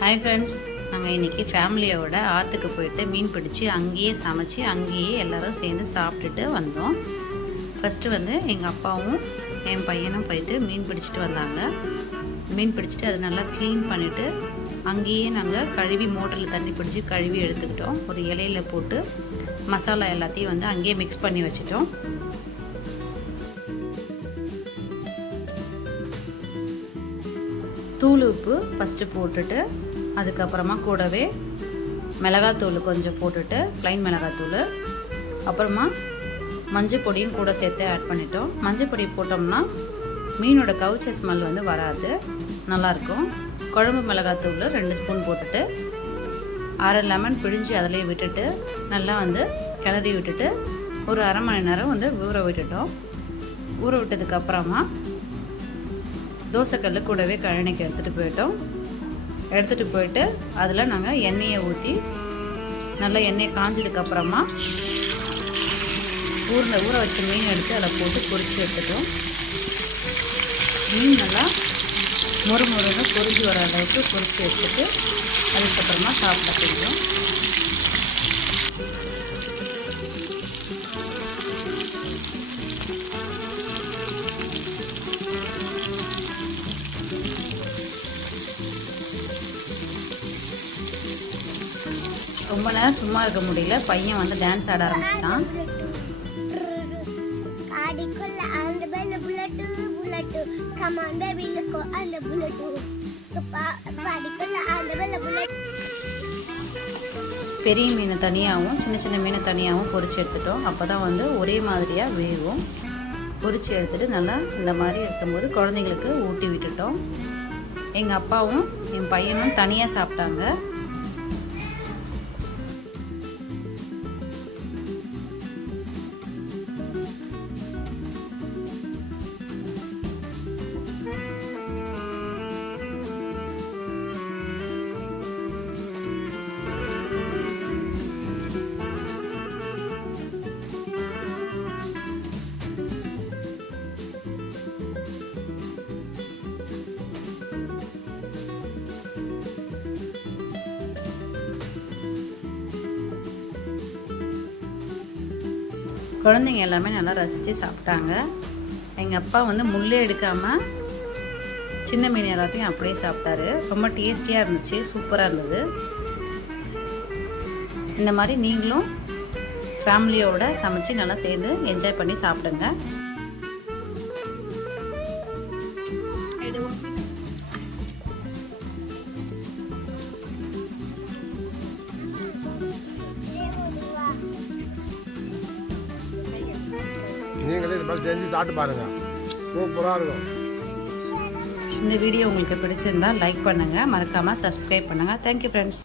Hi friends, நாங்கள் இன்றைக்கி ஃபேமிலியோட ஆற்றுக்கு போயிட்டு மீன் பிடிச்சி அங்கேயே சமைச்சி அங்கேயே எல்லோரும் சேர்ந்து சாப்பிட்டுட்டு வந்தோம். ஃபஸ்ட்டு எங்கள் அப்பாவும் என் பையனும் போயிட்டு மீன் பிடிச்சிட்டு வந்தாங்க. மீன் பிடிச்சிட்டு அதை நல்லா க்ளீன் பண்ணிவிட்டு அங்கேயே நாங்கள் கழுவி மோட்டரில் தண்ணி பிடிச்சி கழுவி எடுத்துக்கிட்டோம். ஒரு இலையில் போட்டு மசாலா எல்லாத்தையும் அங்கேயே மிக்ஸ் பண்ணி வச்சிட்டோம். தூள் உப்பு ஃபஸ்ட்டு போட்டுட்டு அதுக்கப்புறமா கூடவே மிளகாத்தூள் கொஞ்சம் போட்டுட்டு ப்ளைன் மிளகாத்தூள், அப்புறமா மஞ்சள் பொடியும் கூட சேர்த்து ஆட் பண்ணிட்டோம். மஞ்சள் பொடி போட்டோம்னா மீனோட கவுச்ச ஸ்மெல் வராது, நல்லாயிருக்கும். குழம்பு மிளகாத்தூள் 2 ஸ்பூன் போட்டுட்டு அரை லெமன் பிழிஞ்சு அதிலே விட்டுட்டு நல்லா கிளறி விட்டுட்டு ஒரு அரை மணி நேரம் ஊற விட்டுட்டோம். ஊற விட்டதுக்கப்புறமா தோசைக்கல் கூடவே கழனிக்கு எடுத்துகிட்டு போயிட்டு அதில் நாங்கள் எண்ணெயை ஊற்றி நல்லா எண்ணெயை காஞ்சதுக்கப்புறமா ஊற வச்ச மீன் எடுத்து அதில் போட்டு பொரித்து எடுத்துட்டோம். மீன் நல்லா மொறுமொறுன்னு பொரிஞ்சு வர அளவுக்கு பொரித்து எடுத்துட்டு அதுக்கப்புறமா சாப்பிட போயிடும். ரொம்ப நேரம் சும்மா இருக்க முடியல, பையன் டான்ஸ் ஆட ஆரம்பிச்சிட்டான். பெரிய மீனை தனியாகவும் சின்ன சின்ன மீனை தனியாகவும் பொரிச்சு எடுத்துட்டோம். அப்போ தான் ஒரே மாதிரியாக வேகும். பொரிச்சு எடுத்துகிட்டு நல்லா இந்த மாதிரி இருக்கும்போது குழந்தைங்களுக்கு ஊட்டி விட்டுட்டோம். எங்கள் அப்பாவும் என் பையனும் தனியாக சாப்பிட்டாங்க. குழந்தைங்க எல்லாமே நல்லா ரசித்து சாப்பிட்டாங்க. எங்கள் அப்பா முள்ளே எடுக்காமல் சின்ன மீன் எல்லாத்தையும் அப்படியே சாப்பிட்டாரு. ரொம்ப டேஸ்டியாக இருந்துச்சு, சூப்பராக இருந்தது. இந்த மாதிரி நீங்களும் ஃபேமிலியோடு சமைச்சு நல்லா சேர்ந்து என்ஜாய் பண்ணி சாப்பிடுங்க. நீங்களே இது மாதிரி செஞ்சு சாப்பிட்டு பாருங்கள், சூப்பராக இருக்கும். இந்த வீடியோ உங்களுக்கு பிடிச்சிருந்தால் லைக் பண்ணுங்கள், மறக்காமல் சப்ஸ்கிரைப் பண்ணுங்கள். Thank you friends.